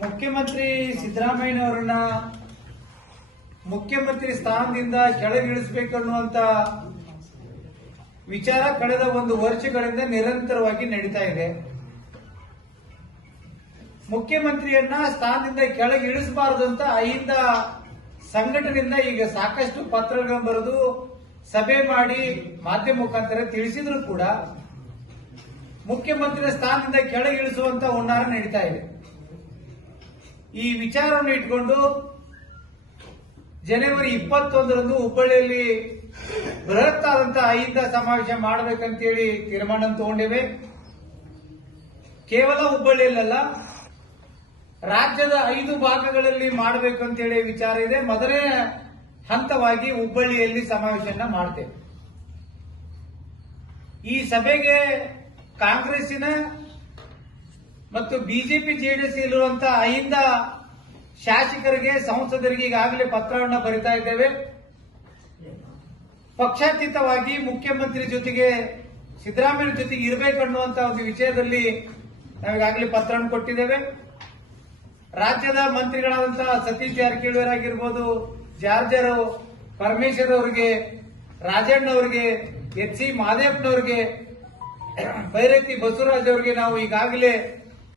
ಮುಖ್ಯಮಂತ್ರಿ ಸಿದ್ದರಾಮಯ್ಯನವರನ್ನ ಮುಖ್ಯಮಂತ್ರಿ ಸ್ಥಾನದಿಂದ ಕೆಳಗಿಳಿಸಬೇಕು ಅನ್ನುವಂತ ವಿಚಾರ ಕಳೆದ ಒಂದು ವರ್ಷಗಳಿಂದ ನಿರಂತರವಾಗಿ ನಡೀತಾ ಇದೆ. ಮುಖ್ಯಮಂತ್ರಿಯನ್ನ ಸ್ಥಾನದಿಂದ ಕೆಳಗೆ ಇಳಿಸಬಾರದು ಅಂತ ಅಹಿಂದ ಸಂಘಟನೆಯಿಂದ ಈಗ ಸಾಕಷ್ಟು ಪತ್ರಗಳನ್ನು ಬರೆದು ಸಭೆ ಮಾಡಿ ಮಾಧ್ಯಮ ಮುಖಾಂತರ ತಿಳಿಸಿದ್ರು ಕೂಡ ಮುಖ್ಯಮಂತ್ರಿ ಸ್ಥಾನದಿಂದ ಕೆಳಗೆ ಇಳಿಸುವಂತ ಹುನ್ನಾರ ನಡೀತಾ ಇದೆ. ಈ ವಿಚಾರವನ್ನು ಇಟ್ಕೊಂಡು ಜನವರಿ 21ರಂದು ಹುಬ್ಬಳ್ಳಿಯಲ್ಲಿ ಬೃಹತ್ ಆದಂತಹ ಅಹಿಂದ ಸಮಾವೇಶ ಮಾಡಬೇಕಂತೇಳಿ ತೀರ್ಮಾನ ತಗೊಂಡಿವೆ. ಕೇವಲ ಹುಬ್ಬಳ್ಳಿಯಲ್ಲ, ರಾಜ್ಯದ 5 ಭಾಗಗಳಲ್ಲಿ ಮಾಡಬೇಕಂತೇಳಿ ವಿಚಾರ ಇದೆ. ಮೊದಲನೇ ಹಂತವಾಗಿ ಹುಬ್ಬಳ್ಳಿಯಲ್ಲಿ ಸಮಾವೇಶನ ಮಾಡ್ತೇವೆ. ಈ ಸಭೆಗೆ ಕಾಂಗ್ರೆಸ್ಸಿನ ಮತ್ತು ಬಿಜೆಪಿ ಜೆಡಿಎಸ್ ಇರುವಂತಹ ಅಹಿಂದ ಶಾಸಕರಿಗೆ ಸಂಸದರಿಗೆ ಈಗಾಗಲೇ ಪತ್ರವನ್ನು ಬರಿತಾ ಇದ್ದೇವೆ. ಪಕ್ಷಾತೀತವಾಗಿ ಮುಖ್ಯಮಂತ್ರಿ ಜೊತೆಗೆ ಸಿದ್ದರಾಮಯ್ಯ ಜೊತೆಗೆ ಇರಬೇಕನ್ನುವಂತ ಒಂದು ವಿಷಯದಲ್ಲಿ ನಾವೀಗಾಗಲೇ ಪತ್ರವನ್ನು ಕೊಟ್ಟಿದ್ದೇವೆ. ರಾಜ್ಯದ ಮಂತ್ರಿಗಳಾದಂತಹ ಸತೀಶ್ ಜಾರಕಿಹೊಳಿ ಆಗಿರ್ಬೋದು, ಜಾರ್ಜರ್ ಪರಮೇಶ್ವರ್ ಅವರಿಗೆ, ರಾಜಣ್ಣ ಅವರಿಗೆ, ಎಚ್ ಸಿ ಮಹದೇವಪ್ಪನವರಿಗೆ, ಬೈರತಿ ಬಸವರಾಜ್ ಅವರಿಗೆ ನಾವು ಈಗಾಗಲೇ